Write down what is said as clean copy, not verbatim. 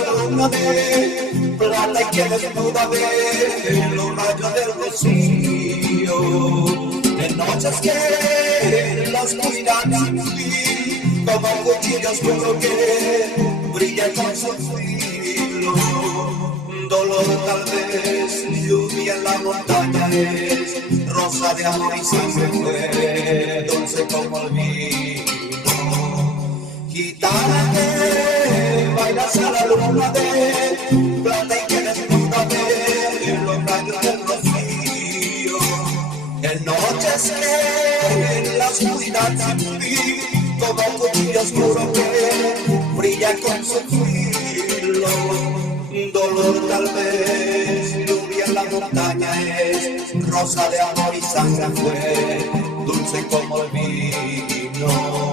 luna de plata y que desnuda de los rayos del rocío. En noches que la oscuridad como un cuchillo oscuro que brilla con su filo. Dolor tal vez, lluvia en la montaña es, rosa de amor y sangre fue, dulce como el vino. Gitana que bailas a la luna de plata y que desnuda de los rayos del rocío. En noches que en la oscuridad sin fin, como un cuchillo oscuro que brilla con su filo. Dolor tal vez, lluvia en la montaña es, rosa de amor y sangre fue, dulce como el vino.